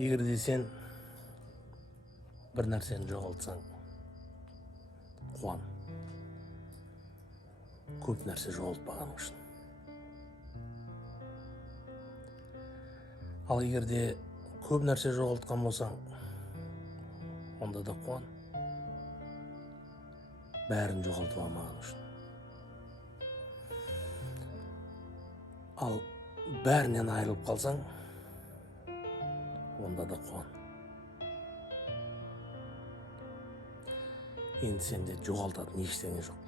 Егерде сен бір нәрсені жоғалтсаң, қуан. Көп нәрсе жоғалтпағаның үшін. Ал егерде көп нәрсе жоғалтқан болсаң, онда да қуан. Бәрін жоғалтып алмаған үшін. Ал бәрінен айырылып қалсаң, онда да қуан. Енді сенде жоғалтатын ештеңе жоқ.